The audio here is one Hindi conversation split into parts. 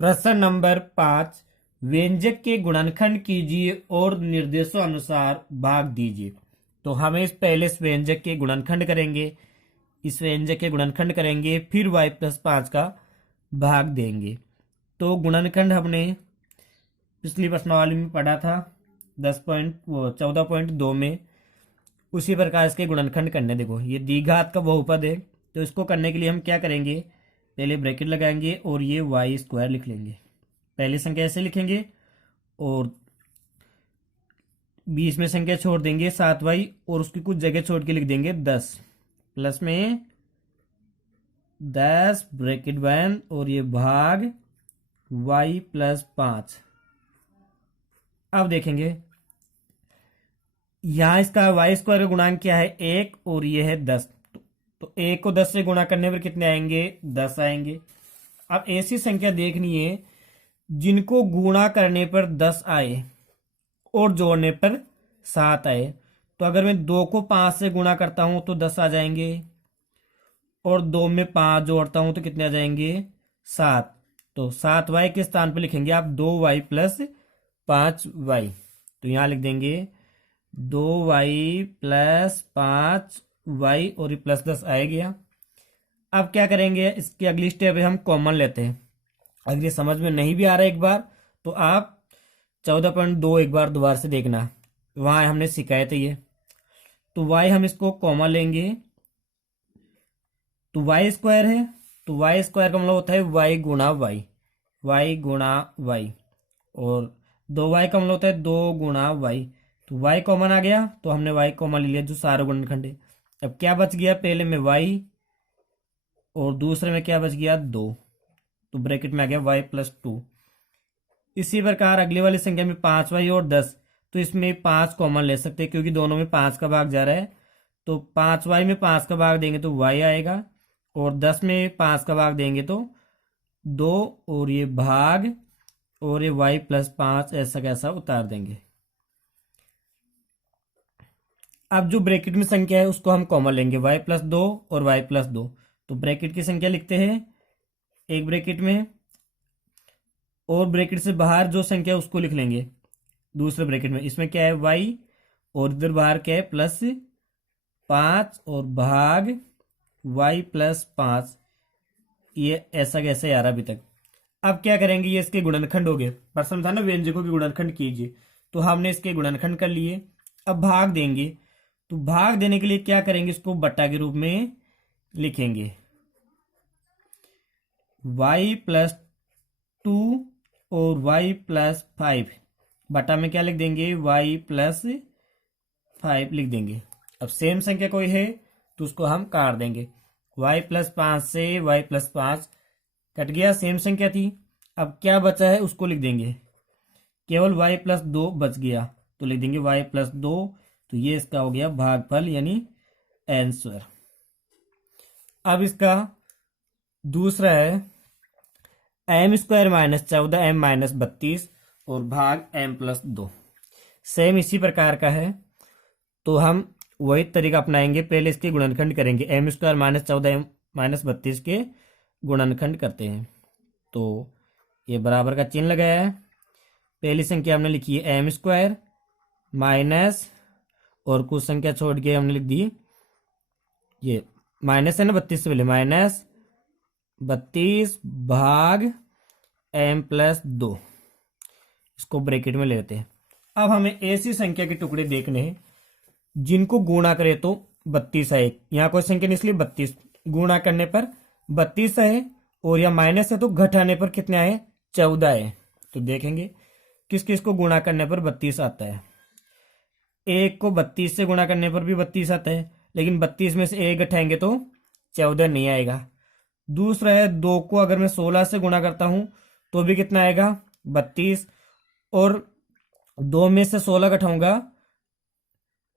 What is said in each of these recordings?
प्रश्न नंबर 5। व्यंजक के गुणनखंड कीजिए और निर्देशों अनुसार भाग दीजिए। तो हमें इस पहले इस व्यंजक के गुणनखंड करेंगे, इस व्यंजक के गुणनखंड करेंगे, फिर y+5 का भाग देंगे। तो गुणनखंड हमने पिछली प्रश्नावली में पढ़ा था 14.2 में। उसी प्रकार इसके गुणनखंड करने। देखो ये द्विघात का बहुपद है, तो इसको करने के लिए हम क्या करेंगे, पहले ब्रैकेट लगाएंगे और ये y² लिख लेंगे। पहली संख्या ऐसे लिखेंगे और बीच में संख्या छोड़ देंगे 7y और उसकी कुछ जगह छोड़ के लिख देंगे 10, प्लस में 10 ब्रैकेट बंद और ये भाग y+5। अब देखेंगे यहां इसका y² का गुणांक क्या है 1 और ये है 10। तो 1 को 10 से गुणा करने पर कितने आएंगे, 10 आएंगे। अब ऐसी संख्या देखनी है जिनको गुणा करने पर 10 आए और जोड़ने पर 7 आए। तो अगर मैं 2 को 5 से गुणा करता हूं तो 10 आ जाएंगे और 2 में 5 जोड़ता हूं तो कितने आ जाएंगे, 7। तो 7y के स्थान पर लिखेंगे आप 2y+5y। तो यहां लिख देंगे 2y+5y और ये +10 आ गया। अब क्या करेंगे, इसकी अगली स्टेप है हम कॉमन लेते हैं। अगर ये समझ में नहीं भी आ रहा है एक बार तो आप 14.2 एक बार दोबारा से देखना, वहां हमने सिखाए थे ये। तो y हम इसको कॉमन लेंगे तो y² है, तो y² का मतलब होता है y गुणा y, y गुणा y, और 2y का मतलब होता है 2 गुणा y। तो y कॉमन आ गया तो हमने y कॉमन ले लिया जो सारे गुणनखंड है। अब क्या बच गया, पहले में y और दूसरे में क्या बच गया 2, तो ब्रैकेट में आ गया y+2। इसी प्रकार अगली वाली संख्या में 5y और 10, तो इसमें 5 कॉमन ले सकते हैं क्योंकि दोनों में 5 का भाग जा रहा है। तो 5y में 5 का भाग देंगे तो y आएगा और 10 में 5 का भाग देंगे तो 2 और ये भाग और ये y+5 ऐसा कैसा उतार देंगे। अब जो ब्रैकेट में संख्या है उसको हम कॉमन लेंगे y+2 और y+2। तो ब्रैकेट की संख्या लिखते हैं एक ब्रैकेट में और ब्रैकेट से बाहर जो संख्या है उसको लिख लेंगे दूसरे ब्रैकेट में। इसमें क्या है y और इधर बाहर क्या है +5 और भाग y+5। ये ऐसा कैसे आ रहा अभी तक। अब क्या करेंगे, ये इसके गुणनखंड हो गए। प्रश्न था ना व्यंजकों के गुणनखंड कीजिए, तो हमने इसके गुणनखंड कर लिए। अब भाग देंगे, तो भाग देने के लिए क्या करेंगे, इसको बट्टा के रूप में लिखेंगे y+2 और y+5 बटा में क्या लिख देंगे y+5 लिख देंगे। अब सेम संख्या कोई है तो उसको हम काट देंगे, y+5 से y+5 कट गया, सेम संख्या थी। अब क्या बचा है उसको लिख देंगे, केवल y+2 बच गया तो लिख देंगे y+2। तो ये इसका हो गया भागफल यानी आंसर। अब इसका दूसरा है m² -14 m -32 और भाग m+2। सेम इसी प्रकार का है, तो हम वही तरीका अपनाएंगे। पहले इसके गुणनखंड करेंगे, m² -14 m -32 के गुणनखंड करते हैं। तो ये बराबर का चिन्ह लगाया है। पहली संख्या हमने लिखी है m² माइनस और कुछ संख्या छोड़ के हमने लिख दी, ये माइनस है ना 32 से पहले, -32 भाग m+2। इसको ब्रैकेट में ले लेते हैं। अब हमें ऐसी संख्या के टुकड़े देखने हैं जिनको गुणा करे तो 32 आए। यहाँ कोई संख्या नहीं इसलिए 32, गुणा करने पर 32 आए और या माइनस है तो घटाने पर कितने आए 14 आए। तो देखेंगे किस किस को गुणा करने पर 32 आता है। एक को 32 से गुणा करने पर भी 32 आता है, लेकिन 32 में से एक घटाएंगे तो 14 नहीं आएगा। दूसरा है 2 को अगर मैं 16 से गुणा करता हूं तो भी कितना आएगा 32, और 2 में से 16 घटाऊंगा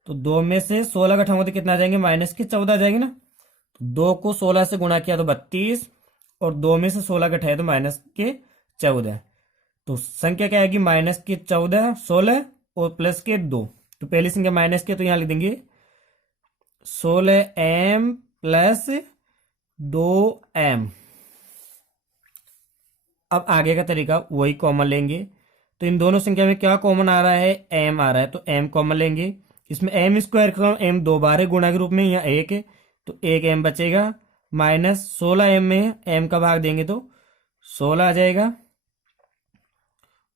तो 2 में से 16 घटाऊंगा तो कितना आ जाएंगे -14 आ जाएंगे ना। तो 2 को 16 से गुणा किया तो 32 और 2 में से 16 घटाया तो -14। तो संख्या क्या आएगी -14 16 और +2। तो पहली संख्या माइनस के तो यहां लिख देंगे 16m + 2m। अब आगे का तरीका वही कॉमन लेंगे। तो इन दोनों संख्या में क्या कॉमन आ रहा है, m आ रहा है, तो m कॉमन लेंगे। इसमें m स्क्वायर का m दो बार है गुणा के रूप में, यहाँ एक है तो एक m बचेगा, माइनस 16 m में m का भाग देंगे तो 16 आ जाएगा।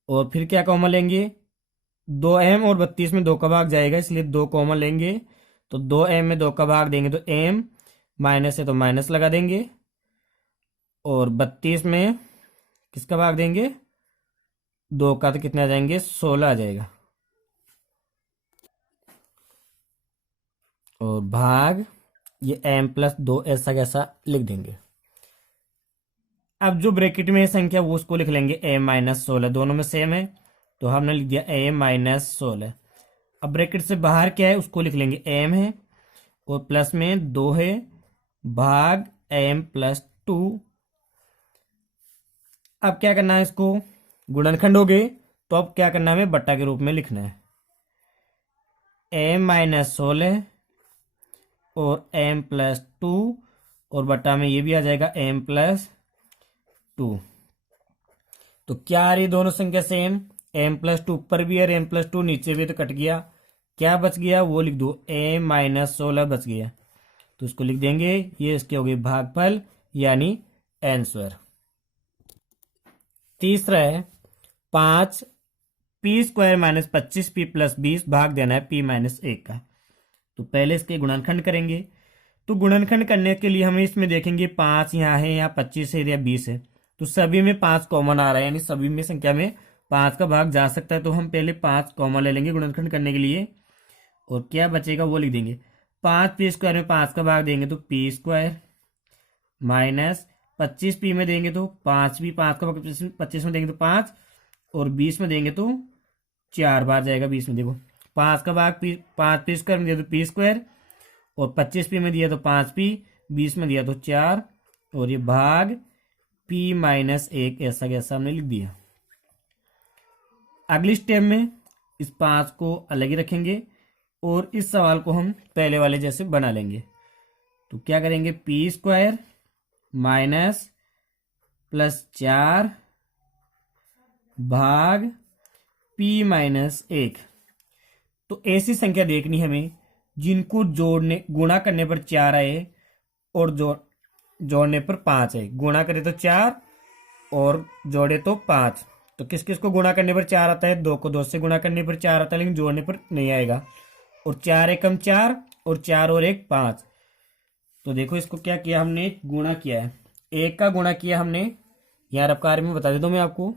और फिर क्या कॉमन लेंगे, 2m और 32 में 2 का भाग जाएगा इसलिए 2 कॉमन लेंगे। तो 2m में 2 का भाग देंगे तो m, माइनस है तो माइनस लगा देंगे। और 32 में किसका भाग देंगे, 2 का, तो कितने आ जाएंगे, 16 आ जाएगा। और भाग ये m+2 ऐसा कैसा लिख देंगे। अब जो ब्रैकेट में संख्या वो उसको लिख लेंगे m-16, दोनों में सेम है तो हमने लिख दिया m-16। अब ब्रैकेट से बाहर क्या है उसको लिख लेंगे, m है और प्लस में 2 है, भाग m+2। अब क्या करना है, इसको गुणनखंड हो गए तो अब क्या करना है, हमें बट्टा के रूप में लिखना है, m-16 और m+2 और बट्टा में ये भी आ जाएगा m+2। तो क्या आ रही दोनों संख्या सेम, m+2 ऊपर भी है m+2 नीचे भी, तो कट गया, क्या बच गया वो लिख दो, m-16 बच गया। तो इसको लिख देंगे, ये इसके हो गए भागफल यानी आंसर। तीसरा है 5 p² - 25 p + 20 भाग देना है p-1 का। तो पहले इसके गुणनखंड करेंगे। तो गुणनखंड करने के लिए हमें इसमें देखेंगे 5 यहाँ है, यहाँ 25 है या 20 है, तो सभी में 5 कॉमन आ रहा है, यानी सभी में संख्या में 5 का भाग जा सकता है। तो हम पहले 5 कॉमन ले लेंगे गुणनखंड करने के लिए। और क्या बचेगा वो लिख देंगे, 5 p² में 5 का भाग देंगे तो p² माइनस 25 p में देंगे तो 5 भी, 5 का भाग 25 में देंगे तो 5, और 20 में देंगे तो 4 बार जाएगा 20 में। देखो 5 का भाग 5 p² में दिया तो p², और 25 p में दिया तो 5p, 20 में दिया तो 4, और ये भाग p-1 ऐसा कैसा हमने लिख दिया। अगली स्टेप में इस 5 को अलग ही रखेंगे और इस सवाल को हम पहले वाले जैसे बना लेंगे। तो क्या करेंगे, p² माइनस +4 भाग p-1। तो ऐसी संख्या देखनी हमें जिनको जोड़ने गुणा करने पर 4 आए और जोड़ने पर 5 है। गुणा करे तो 4 और जोड़े तो 5। तो किस किस को गुणा करने पर 4 आता है, 2 को 2 से गुणा करने पर 4 आता है, लेकिन जोड़ने पर नहीं आएगा। और 4 एकम 4 और 4 और 1 5। तो देखो इसको क्या किया हमने, गुणा किया है, 1 का गुणा किया हमने। यार अब कार्य में बता देता हूं मैं आपको,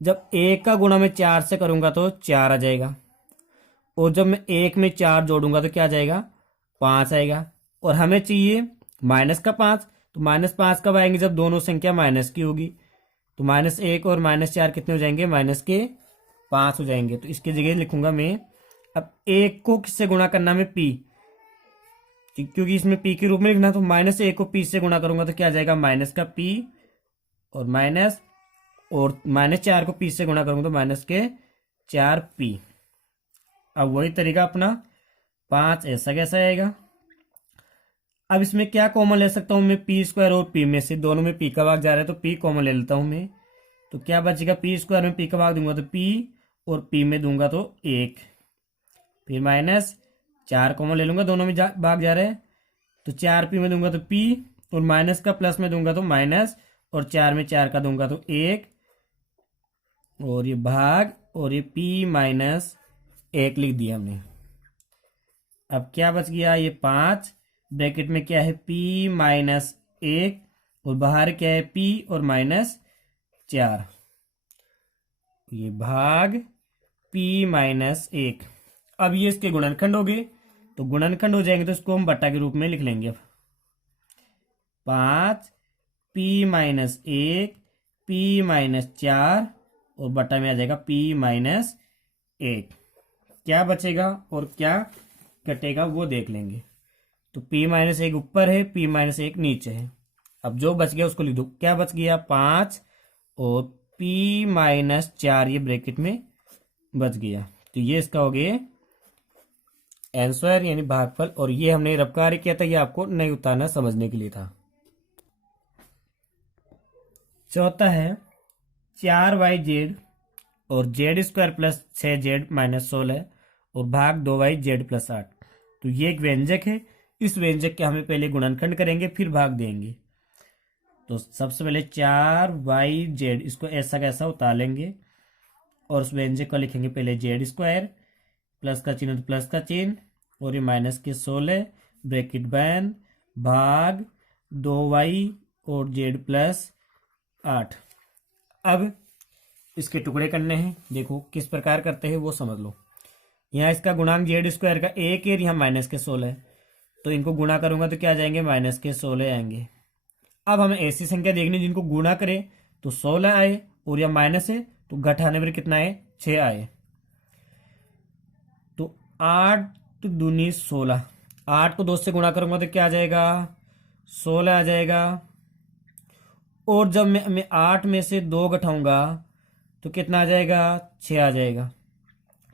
जब 1 का गुणा मैं 4 से करूंगा तो 4 आ जाएगा, और जब मैं 1 में 4 जोड़ूंगा तो क्या आ जाएगा, 5 आएगा। और हमें चाहिए -5, तो -5 कब आएंगे, जब दोनों संख्या माइनस की होगी। तो -1 और -4 कितने हो जाएंगे, -5 हो जाएंगे। तो इसकी जगह लिखूंगा मैं, अब 1 को किससे गुणा करना है, p, क्योंकि इसमें p के रूप में लिखना, तो -1 को p से गुणा करूंगा तो क्या आ जाएगा, माइनस का p, और माइनस, और -4 को p से गुणा करूंगा तो -4p। अब वही तरीका अपना 5 ऐसा कैसा आएगा। अब इसमें क्या कॉमन ले सकता हूं मैं, p² और p में से दोनों में p का भाग जा रहा है तो p कॉमन ले लेता हूं मैं। तो क्या बचेगा, p² में p का भाग दूंगा तो p, और p में दूंगा तो 1, फिर -4 कॉमन ले लूंगा, दोनों में भाग जा रहा है तो 4p में दूंगा तो p, और माइनस का प्लस में दूंगा तो माइनस, और 4 में 4 का दूंगा तो 1, और ये भाग, और ये p-1 लिख दिया हमने। अब क्या बच गया, ये 5, ब्रैकेट में क्या है p-1, और बाहर क्या है p और -4, ये भाग p-1। अब ये इसके गुणनखंड हो गए, तो गुणनखंड हो जाएंगे तो इसको हम बट्टा के रूप में लिख लेंगे। अब 5 p-1 p-4, और बट्टा में आ जाएगा p-1। क्या बचेगा और क्या कटेगा वो देख लेंगे। तो p-1 ऊपर है, p-1 नीचे है। अब जो बच गया उसको लिख दो, क्या बच गया, 5 और p-4 ये ब्रैकेट में बच गया। तो ये इसका हो गया आंसर यानी भागफल। और ये हमने रब कार्य किया था, ये आपको नहीं उतारना समझने के लिए था। चौथा है 4YZ और Z² प्लस 6Z माइनस 16 और भाग 2YZ प्लस 8। तो ये एक व्यंजक है। इस व्यंजक के हमें पहले गुणनखंड करेंगे फिर भाग देंगे। तो सबसे पहले 4YZ इसको ऐसा कैसा उतार लेंगे और उस व्यंजक को लिखेंगे पहले Z² प्लस का चिन्ह तो प्लस का चिन्ह और ये माइनस के 16 ब्रैकेट बंद भाग 2Y और Z प्लस 8। अब इसके टुकड़े करने हैं। देखो किस प्रकार करते हैं वो समझ लो। यहाँ इसका गुणांक Z² का 1 है, यहाँ माइनस के 16 है, तो इनको गुणा करूंगा तो क्या जाएंगे माइनस के 16 आएंगे। अब हमें ऐसी संख्या देखनी जिनको गुणा करे तो 16 आए और यह माइनस है तो घटाने पर कितना है 6 आए। तो 8 दूनी 16, 8 को 2 से गुणा करूंगा तो क्या आ जाएगा 16 आ जाएगा। और जब मैं 8 में से 2 घटाऊंगा तो कितना आ जाएगा 6 आ जाएगा।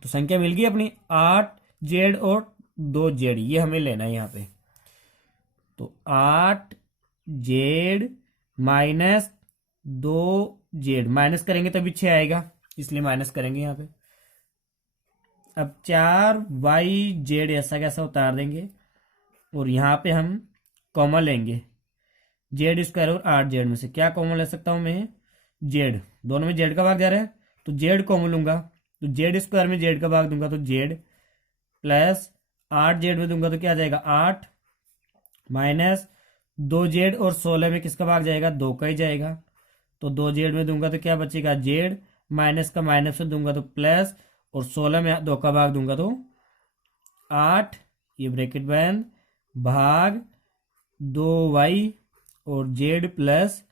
तो संख्या मिल गई अपनी 8Z और 2Z, ये हमें लेना है यहाँ पे। तो 8Z माइनस 2Z माइनस करेंगे तभी 6 आएगा, इसलिए माइनस करेंगे यहाँ पे। अब 4YZ ऐसा कैसा उतार देंगे और यहाँ पे हम कॉमन लेंगे Z² और 8Z में से। क्या कॉमन ले सकता हूँ मैं Z, दोनों में Z का भाग जा रहा है तो Z कॉमन लूंगा। तो Z² में Z का भाग दूंगा तो Z प्लस 8Z में दूंगा तो क्या आ जाएगा 8 माइनस 2Z और 16 में किसका भाग जाएगा 2 का ही जाएगा। तो 2Z में दूंगा तो क्या बचेगा Z माइनस का माइनस में दूंगा तो प्लस और 16 में 2 का भाग दूंगा तो 8, ये ब्रैकेट बंद भाग 2Y और Z प्लस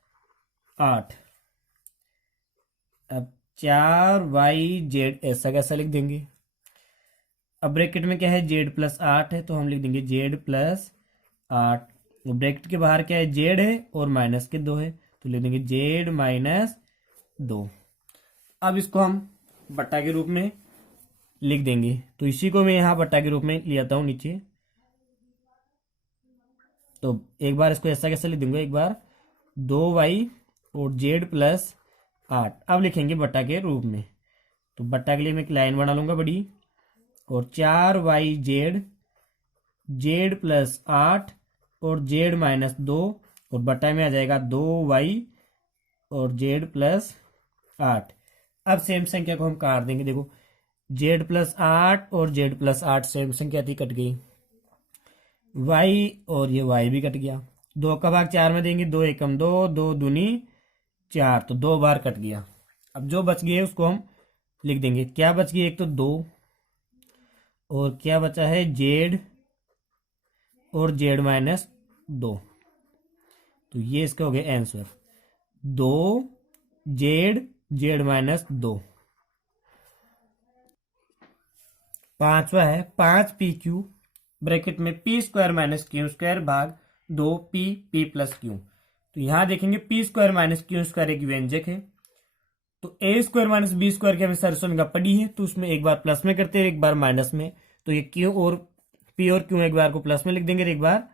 8। अब 4YZ ऐसा कैसा लिख देंगे। अब ब्रैकेट में क्या है Z प्लस 8 है तो हम लिख देंगे Z प्लस 8। और ब्रैकेट के बाहर क्या है Z है और माइनस के 2 है तो लिख देंगे Z माइनस 2। अब इसको हम बट्टा के रूप में लिख देंगे। तो इसी को मैं यहाँ बट्टा के रूप में ले आता हूँ नीचे। तो एक बार इसको ऐसा कैसे लिख दूंगा, एक बार 2Y और Z प्लस 8। अब लिखेंगे बट्टा के रूप में। तो बट्टा के लिए मैं एक लाइन बना लूंगा बड़ी और 4YZ Z प्लस 8 और Z माइनस 2 और बट्टा में आ जाएगा 2Y और Z प्लस 8। अब सेम संख्या को हम काट देंगे। देखो Z प्लस 8 और Z प्लस 8 सेम संख्या थी, कट गई। Y और ये Y भी कट गया। 2 का भाग 4 में देंगे, 2 एकम 2, 2 दूनी 4, तो 2 बार कट गया। अब जो बच गया उसको हम लिख देंगे। क्या बच गया, एक तो 2 और क्या बचा है Z और Z माइनस 2। तो ये इसका हो गया आंसर 2Z Z माइनस 2। पांचवा है 5PQ ब्रैकेट में P² माइनस Q² भाग 2P P प्लस Q। तो यहां देखेंगे P² माइनस Q² एक व्यंजक है। तो A² माइनस B² की हमें सरसों पड़ी है तो उसमें एक बार प्लस में करते हैं एक बार माइनस में। तो ये Q और P और Q एक बार को प्लस में लिख देंगे और एक बार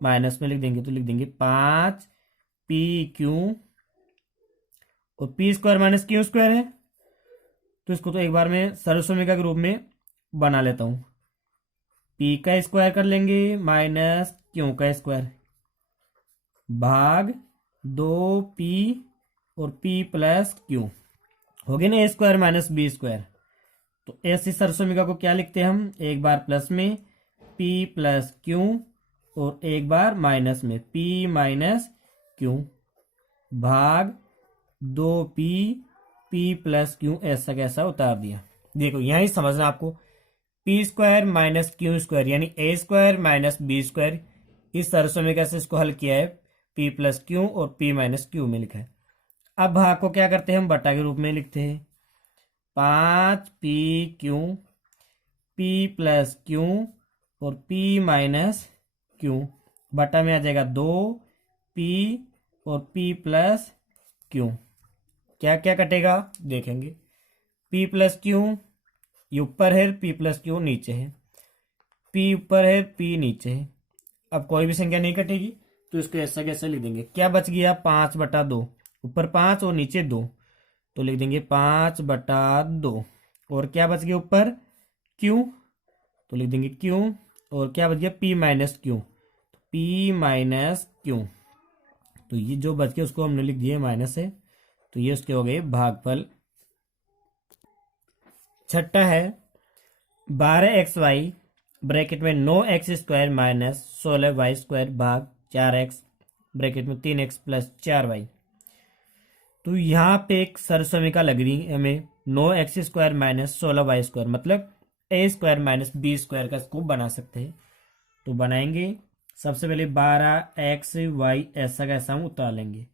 माइनस में लिख देंगे। तो लिख देंगे 5PQ और P² माइनस Q² है तो इसको तो एक बार मैं सरसों के रूप में बना लेता हूं। P का स्क्वायर कर लेंगे माइनस Q का स्क्वायर भाग 2P और P प्लस Q हो गया ना A² माइनस B²। तो ऐसी सरसों को क्या लिखते हैं हम, एक बार प्लस में P प्लस Q और एक बार माइनस में P माइनस Q भाग 2P P प्लस Q ऐसा कैसा उतार दिया। देखो यही समझना आपको, P² माइनस Q² यानी A² माइनस B²। इस सरसों से इसको हल किया है P प्लस Q और P माइनस Q में लिखा है। अब भाग को क्या करते हैं हम बट्टा के रूप में लिखते हैं 5PQ P प्लस Q और P माइनस Q बट्टा में आ जाएगा 2P और P प्लस Q। क्या क्या कटेगा देखेंगे, P प्लस Q ये ऊपर है, P प्लस Q नीचे है, P ऊपर है P नीचे है। अब कोई भी संख्या नहीं कटेगी तो इसको ऐसा कैसे लिख देंगे। क्या बच गया 5/2 ऊपर 5 और नीचे 2, तो लिख देंगे 5/2। और क्या बच गया ऊपर क्यू, तो लिख देंगे क्यू। और क्या बच गया P minus Q, P minus Q. तो ये जो बच गया उसको हमने लिख दिया माइनस है, तो ये उसके हो गए भागफल। छठा है 12xy ब्रैकेट में 9x² माइनस 16y² भाग 4x ब्रैकेट में 3x प्लस 4y। तो यहाँ पे एक सरसमीका लग रही है हमें 9x² माइनस 16y², मतलब a² माइनस b² का इसको बना सकते हैं। तो बनाएंगे, सबसे पहले 12xy ऐसा का ऐसा हम उतार लेंगे।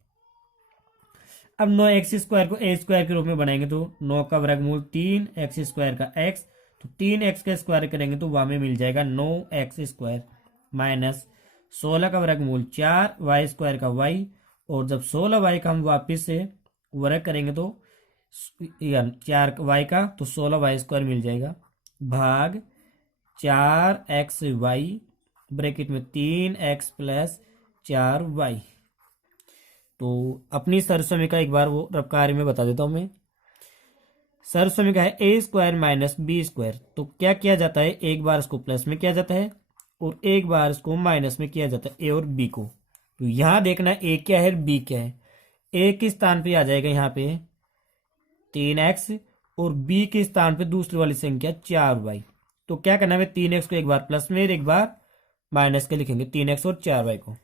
अब 9x² को a² के रूप में बनाएंगे, तो 9 का वर्गमूल 3x² का x, तो 3x का स्क्वायर करेंगे तो वहां में मिल जाएगा 9x² माइनस 16 का वर्गमूल 4y² का y। और जब 16y का हम वापिस से वर्ग करेंगे तो 4y का, तो 16y² मिल जाएगा भाग 4xy ब्रैकेट में 3x प्लस 4y। तो अपनी सरसमीका एक बार वो रफकारी में बता देता हूं मैं। सरसमीका है a² माइनस b²। तो क्या किया जाता है, एक बार इसको प्लस में किया जाता है और एक बार इसको माइनस में किया जाता है, a और b को। तो यहां देखना a क्या है b क्या है। a के स्थान पे आ जाएगा यहाँ पे 3x और b के स्थान पे दूसरी वाली संख्या 4y। तो क्या करना है, 3x को एक बार प्लस में एक बार माइनस के लिखेंगे, 3x और 4y को।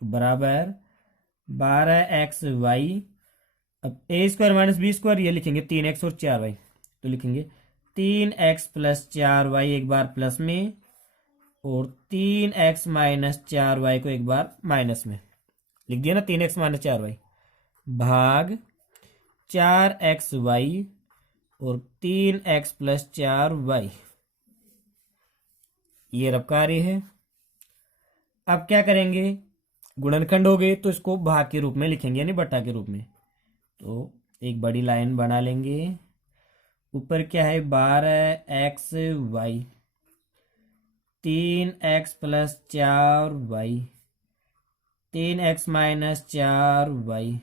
तो बराबर 12xy। अब a² माइनस b² ये लिखेंगे 3x और 4y, तो लिखेंगे 3x प्लस 4y एक बार प्लस में और 3x माइनस 4y को एक बार माइनस में लिख दिया ना, 3x माइनस 4y भाग 4xy और 3x प्लस 4y। ये रबकारी है। अब क्या करेंगे, गुणनखंड हो गए तो इसको भाग के रूप में लिखेंगे, यानी बटा के रूप में। तो एक बड़ी लाइन बना लेंगे। ऊपर क्या है 12xy 3x plus 4y 3x minus 4y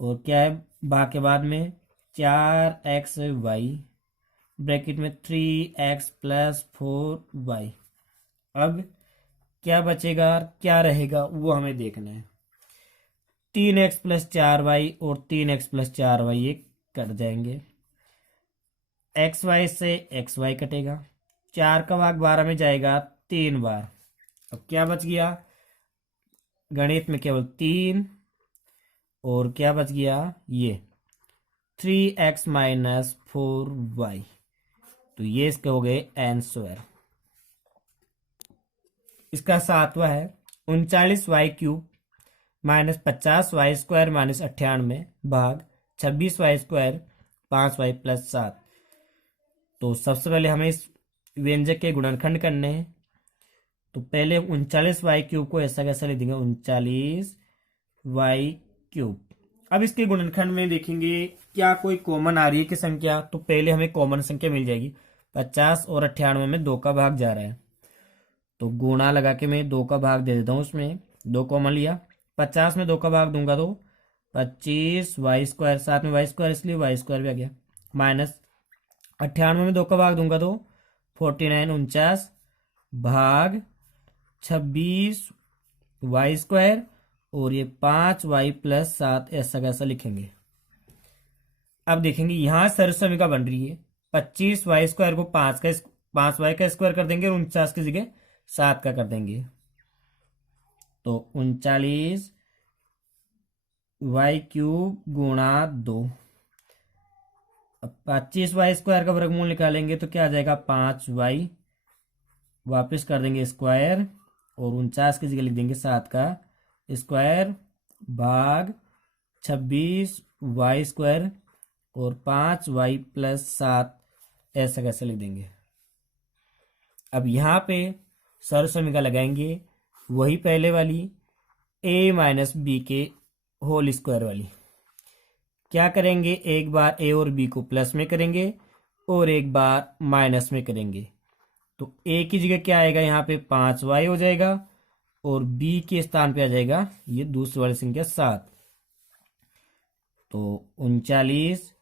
और क्या है भाग के बाद में 4xy ब्रैकेट में 3x प्लस 4y। अब क्या बचेगा क्या रहेगा वो हमें देखना है। 3x प्लस 4y और 3x प्लस 4y ये कट जाएंगे, xy से xy कटेगा, 4 का भाग 12 में जाएगा 3 बार। अब क्या बच गया, गणित में केवल 3 और क्या बच गया ये 3x माइनस 4y। तो ये इसके हो गए आंसर। इसका सातवां है 39y³ माइनस 50y² माइनस 98 भाग 26y² 5y प्लस 7। तो सबसे पहले हमें इस व्यंजक के गुणनखंड करने हैं। तो पहले 39y³ को ऐसा कैसा लिख देंगे 39y³। अब इसके गुणनखंड में देखेंगे क्या कोई कॉमन आ रही है कि संख्या, तो पहले हमें कॉमन संख्या मिल जाएगी। 50 और 98 में 2 का भाग जा रहा है, तो गुणा लगा के मैं 2 का भाग दे देता हूँ, उसमें 2 कॉमन लिया। 50 में 2 का भाग दूंगा तो 25y², साथ में y² इसलिए y² भी आ गया, माइनस 98 में 2 का भाग दूंगा तो 49 भाग 26y² और ये 5y प्लस 7 ऐसा कैसा लिखेंगे। अब देखेंगे यहां सरसमीका बन रही है, 25y² को 5y का स्क्वायर कर देंगे और 49 की जगह 7 का कर देंगे, तो 39y³ गुणा 2। अब 25y² का वर्गमूल निकालेंगे तो क्या आ जाएगा 5y, वापस कर देंगे स्क्वायर और 49 की जगह लिख देंगे 7 का स्क्वायर भाग 26y² और 5y प्लस 7 ऐसा कैसे लिख देंगे। अब यहाँ पे सरसमीका लगाएंगे वही पहले वाली a माइनस बी के होल स्क्वायर वाली। क्या करेंगे, एक बार a और b को प्लस में करेंगे और एक बार माइनस में करेंगे, तो a की जगह क्या आएगा यहाँ पे 5y हो जाएगा और b के स्थान पे आ जाएगा ये दूसरी वाली संख्या 7। तो 39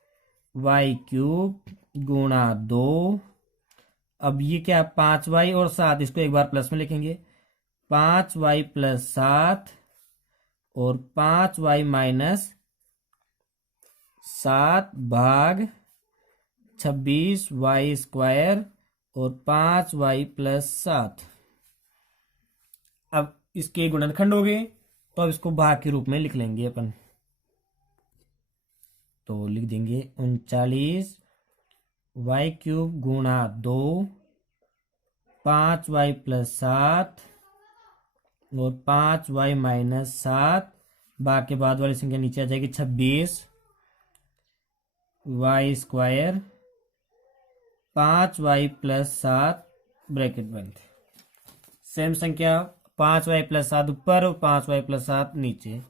y³ गुणा 2। अब ये क्या 5y और 7, इसको एक बार प्लस में लिखेंगे। 5y + 7 और 5y - 7 भाग 26y² और 5y + 7। अब इसके गुणनखंड हो गए, तो अब इसको भाग के रूप में लिख लेंगे अपन। तो लिख देंगे 39y³ गुणा 2, 5y + 7 और 5y - 7 भाग के बाद वाली संख्या नीचे आ जाएगी 26y², 5y + 7 ब्रैकेट बंद। सेम संख्या 5y + 7 ऊपर और 5y + 7 नीचे,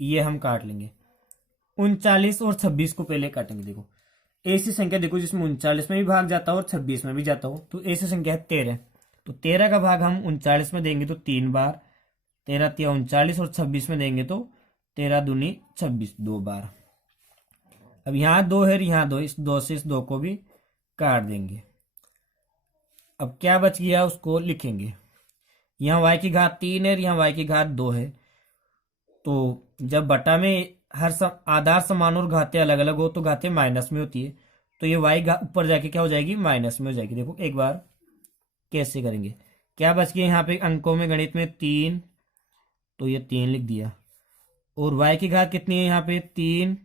ये हम काट लेंगे। 39 और 26 को पहले काटेंगे। देखो ऐसी संख्या देखो जिसमें 39 में भी भाग जाता हो और 26 में भी जाता हो, तो ऐसी संख्या है 13। तो 13 का भाग हम 39 में देंगे तो 3 बार, 13 × 39, और 26 में देंगे तो 13 दूनी 26 2 बार। अब यहाँ 2 है, यहाँ 2, इस 2 से इस 2 को भी काट देंगे। अब क्या बच गया उसको लिखेंगे। यहाँ y की घात 3 है, यहाँ y की घात 2 है। तो जब बटा में आधार समान और घातें अलग अलग हो तो घातें माइनस में होती है, तो ये y ऊपर जाके क्या हो जाएगी, माइनस में हो जाएगी। देखो एक बार कैसे करेंगे। क्या बच गया यहाँ पे अंकों में, गणित में 3, तो ये 3 लिख दिया। और y की घात कितनी है यहाँ पे 3,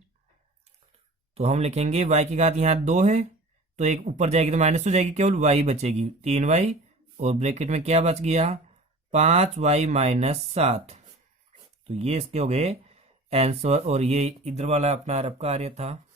तो हम लिखेंगे y की घात यहाँ 2 है, तो एक ऊपर जाएगी तो माइनस हो जाएगी, केवल y बचेगी 3y, और ब्रैकेट में क्या बच गया 5y - 7। तो ये इसके हो गए आंसर, और ये इधर वाला अपना अरब का आ रहा था।